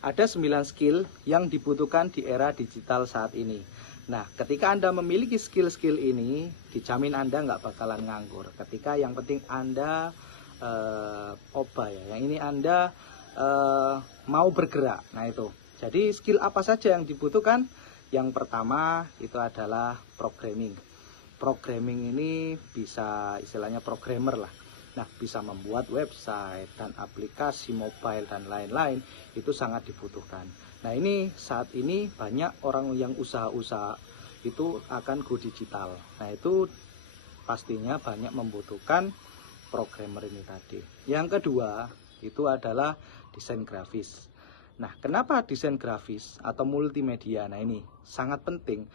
Ada 9 skill yang dibutuhkan di era digital saat ini. Nah, ketika Anda memiliki skill-skill ini, dijamin Anda nggak bakalan nganggur. Ketika yang penting Anda yang ini Anda mau bergerak. Nah itu. Jadi skill apa saja yang dibutuhkan? Yang pertama itu adalah programming. Programming ini bisa istilahnya programmer lah. Nah, bisa membuat website dan aplikasi mobile dan lain-lain, itu sangat dibutuhkan. Nah, ini saat ini banyak orang yang usaha-usaha itu akan go digital. Nah, itu pastinya banyak membutuhkan programmer ini tadi. Yang kedua, itu adalah desain grafis. Nah, kenapa desain grafis atau multimedia? Nah, ini sangat penting.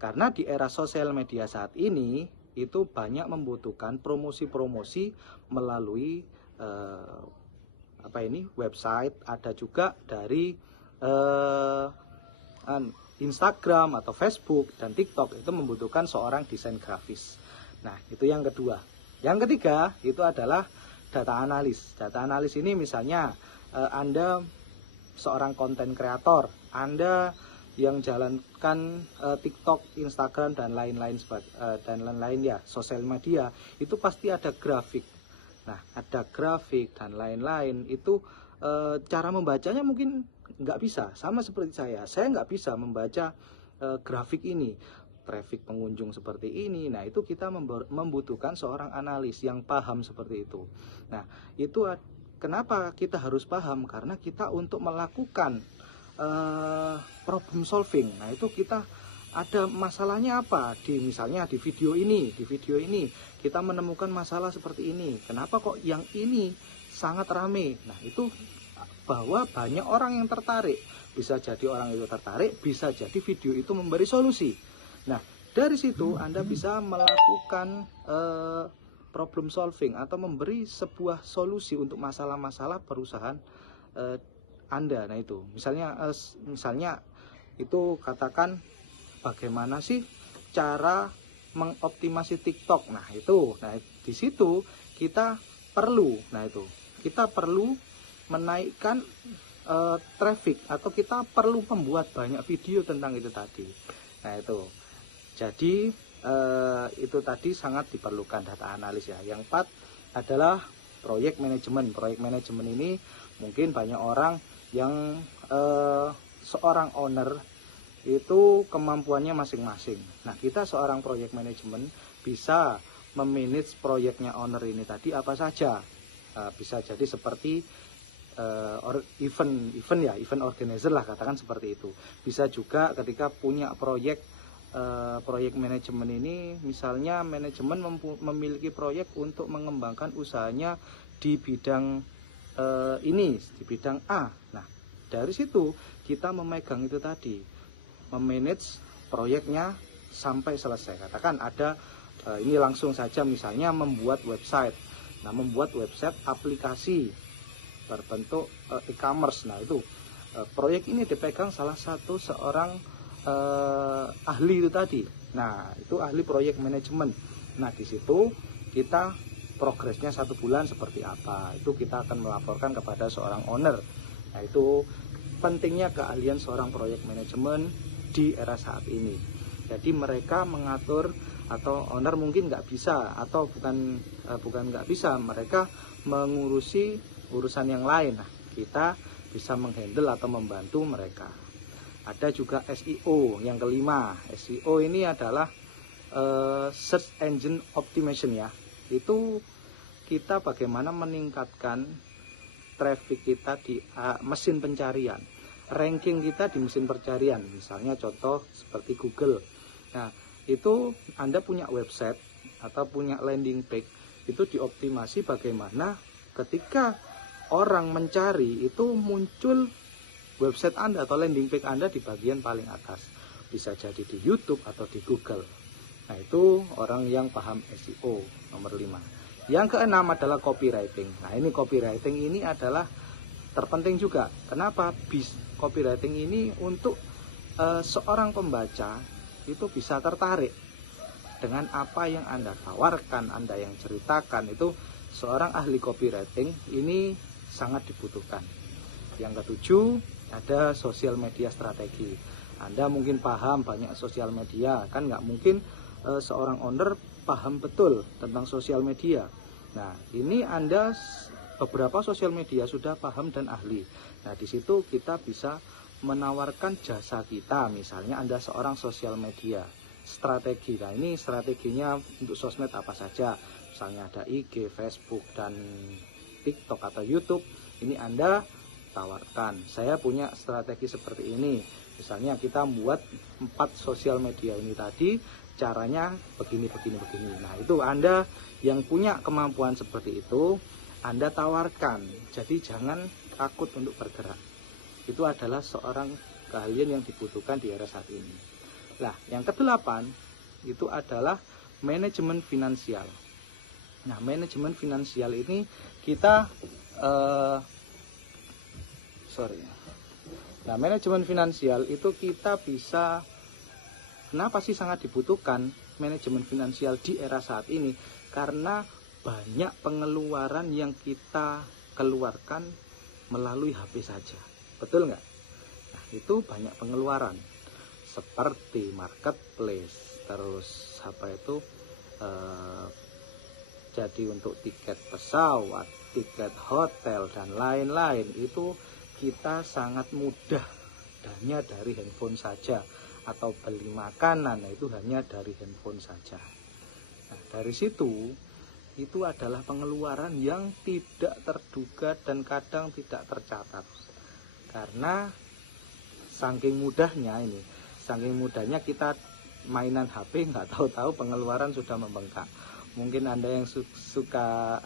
Karena di era sosial media saat ini itu banyak membutuhkan promosi-promosi melalui website, ada juga dari Instagram atau Facebook dan TikTok, itu membutuhkan seorang desain grafis. Nah, itu yang kedua. Yang ketiga itu adalah data analis. Data analis ini misalnya Anda seorang konten kreator, Anda yang jalankan TikTok, Instagram dan lain-lain ya, sosial media, itu pasti ada grafik. Nah, ada grafik dan lain-lain, itu cara membacanya mungkin nggak bisa, sama seperti saya nggak bisa membaca grafik ini, traffic pengunjung seperti ini. Nah, itu kita membutuhkan seorang analis yang paham seperti itu. Nah, itu kenapa kita harus paham? Karena kita untuk melakukan problem solving. Nah, itu kita ada masalahnya apa misalnya di video ini kita menemukan masalah seperti ini. Kenapa kok yang ini sangat rame? Nah, itu bahwa banyak orang yang tertarik. Bisa jadi orang itu tertarik, bisa jadi video itu memberi solusi. Nah, dari situ Anda bisa melakukan problem solving atau memberi sebuah solusi untuk masalah-masalah perusahaan Anda. Nah, itu misalnya itu katakan bagaimana sih cara mengoptimasi TikTok. Nah, di situ kita perlu menaikkan traffic, atau kita perlu membuat banyak video tentang itu tadi. Nah, itu. Jadi itu tadi sangat diperlukan data analis ya. Yang 4 adalah project management. Project management ini mungkin banyak orang yang seorang owner itu kemampuannya masing-masing. Nah, kita seorang project management bisa memanage proyeknya owner ini tadi apa saja. Bisa jadi seperti event organizer lah, katakan seperti itu. Bisa juga ketika punya proyek manajemen ini, misalnya manajemen memiliki proyek untuk mengembangkan usahanya di bidang di bidang A. Nah, dari situ kita memegang itu tadi, memanage proyeknya sampai selesai. Katakan ada ini langsung saja misalnya membuat website. Nah, membuat website aplikasi berbentuk e-commerce. Nah, itu proyek ini dipegang salah satu seorang ahli itu tadi. Nah, itu ahli proyek manajemen. Nah, di situ kita progresnya 1 bulan seperti apa, itu kita akan melaporkan kepada seorang owner. Nah, itu pentingnya keahlian seorang proyek manajemen di era saat ini. Jadi mereka mengatur, atau owner mungkin nggak bisa, atau bukan nggak bisa, mereka mengurusi urusan yang lain. Nah, kita bisa menghandle atau membantu mereka. Ada juga SEO yang kelima. SEO ini adalah search engine optimization ya. Itu kita bagaimana meningkatkan traffic kita di mesin pencarian, ranking kita di mesin pencarian. Misalnya contoh seperti Google. Nah, itu Anda punya website atau punya landing page, itu dioptimasi bagaimana ketika orang mencari itu muncul website Anda atau landing page Anda di bagian paling atas. Bisa jadi di YouTube atau di Google. Nah, itu orang yang paham SEO nomor 5. Yang keenam adalah copywriting. Nah, ini copywriting ini adalah terpenting juga. Kenapa? Copywriting ini untuk seorang pembaca itu bisa tertarik dengan apa yang Anda tawarkan, Anda yang ceritakan. Itu seorang ahli copywriting ini sangat dibutuhkan. Yang ketujuh, ada sosial media strategi. Anda mungkin paham banyak sosial media, kan nggak mungkin seorang owner paham betul tentang sosial media. Nah, ini Anda beberapa sosial media sudah paham dan ahli. Nah, di situ kita bisa menawarkan jasa kita. Misalnya Anda seorang sosial media strategi. Nah, ini strateginya untuk sosmed apa saja. Misalnya ada IG, Facebook, dan TikTok atau YouTube. Ini Anda tawarkan. Saya punya strategi seperti ini. Misalnya kita buat 4 sosial media ini tadi, caranya begini. Nah, itu Anda yang punya kemampuan seperti itu, Anda tawarkan. Jadi jangan takut untuk bergerak. Itu adalah seorang keahlian yang dibutuhkan di era saat ini. Nah, yang kedelapan itu adalah manajemen finansial. Nah, manajemen finansial ini kita Nah, manajemen finansial itu kita bisa, kenapa sih sangat dibutuhkan manajemen finansial di era saat ini? Karena banyak pengeluaran yang kita keluarkan melalui HP saja. Betul nggak? Nah, itu banyak pengeluaran. Seperti marketplace, terus apa itu, jadi untuk tiket pesawat, tiket hotel, dan lain-lain, itu kita sangat mudah hanya dari handphone saja, atau beli makanan itu hanya dari handphone saja. Nah, dari situ itu adalah pengeluaran yang tidak terduga dan kadang tidak tercatat, karena saking mudahnya kita mainan HP, nggak tahu-tahu pengeluaran sudah membengkak. Mungkin Anda yang suka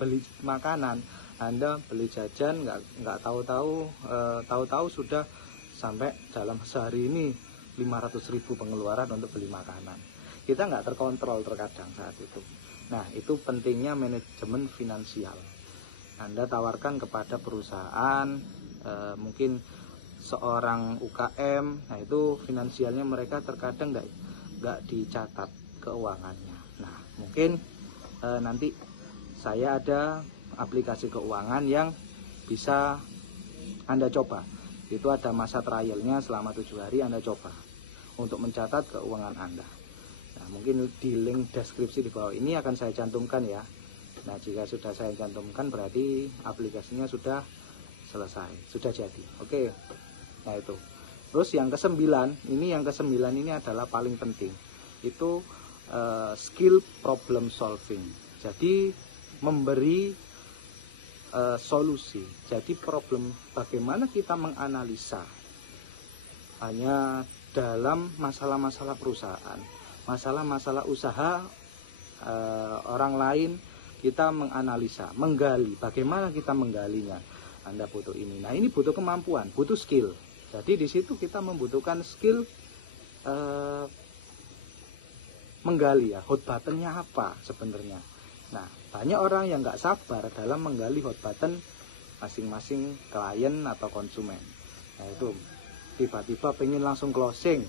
beli makanan, Anda beli jajan, nggak tahu-tahu sudah sampai dalam sehari ini 500.000 pengeluaran untuk beli makanan. Kita nggak terkontrol terkadang saat itu. Nah, itu pentingnya manajemen finansial. Anda tawarkan kepada perusahaan, mungkin seorang UKM, nah itu finansialnya mereka terkadang nggak dicatat keuangannya. Nah, mungkin nanti saya ada aplikasi keuangan yang bisa Anda coba. Itu ada masa trialnya selama 7 hari, Anda coba untuk mencatat keuangan Anda. Nah, mungkin di link deskripsi di bawah ini akan saya cantumkan ya. Nah, jika sudah saya cantumkan berarti aplikasinya sudah selesai, sudah jadi. Oke. Nah, itu. Terus yang ke-9, ini adalah paling penting. Itu skill problem solving. Jadi memberi solusi. Jadi problem, bagaimana kita menganalisa hanya dalam masalah-masalah perusahaan, masalah-masalah usaha orang lain, kita menganalisa, menggali. Bagaimana kita menggalinya? Anda butuh ini. Nah, ini butuh kemampuan, butuh skill. Jadi di situ kita membutuhkan skill menggali ya, hot buttonnya apa sebenarnya. Nah, banyak orang yang nggak sabar dalam menggali hot button masing-masing klien atau konsumen. Nah, itu tiba-tiba pengen langsung closing,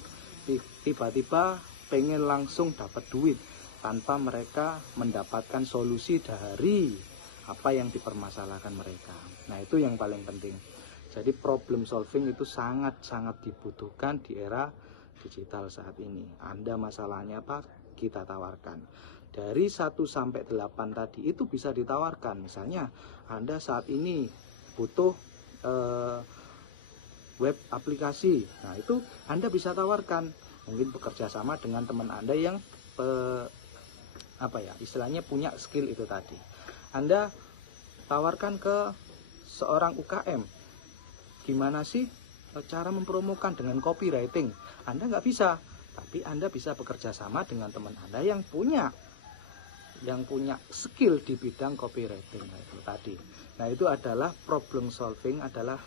tiba-tiba pengen langsung dapat duit tanpa mereka mendapatkan solusi dari apa yang dipermasalahkan mereka. Nah, itu yang paling penting. Jadi problem solving itu sangat-sangat dibutuhkan di era digital saat ini. Anda masalahnya apa? Kita tawarkan. Dari 1 sampai 8 tadi itu bisa ditawarkan. Misalnya Anda saat ini butuh web aplikasi. Nah, itu Anda bisa tawarkan. Mungkin bekerja sama dengan teman Anda yang istilahnya punya skill itu tadi. Anda tawarkan ke seorang UKM. Gimana sih cara mempromokan dengan copywriting? Anda nggak bisa, tapi Anda bisa bekerja sama dengan teman Anda yang punya skill di bidang copywriting. Nah, itu tadi. Nah, itu adalah problem solving, adalah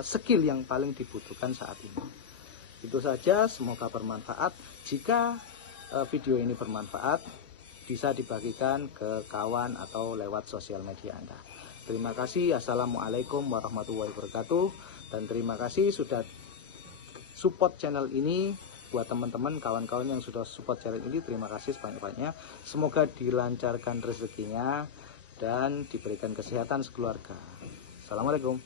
skill yang paling dibutuhkan saat ini. Itu saja, semoga bermanfaat. Jika video ini bermanfaat, bisa dibagikan ke kawan atau lewat sosial media Anda. Terima kasih. Assalamualaikum warahmatullahi wabarakatuh. Dan terima kasih sudah support channel ini. Buat teman-teman, kawan-kawan yang sudah support channel ini, terima kasih sebanyak-banyaknya. Semoga dilancarkan rezekinya dan diberikan kesehatan sekeluarga. Assalamualaikum.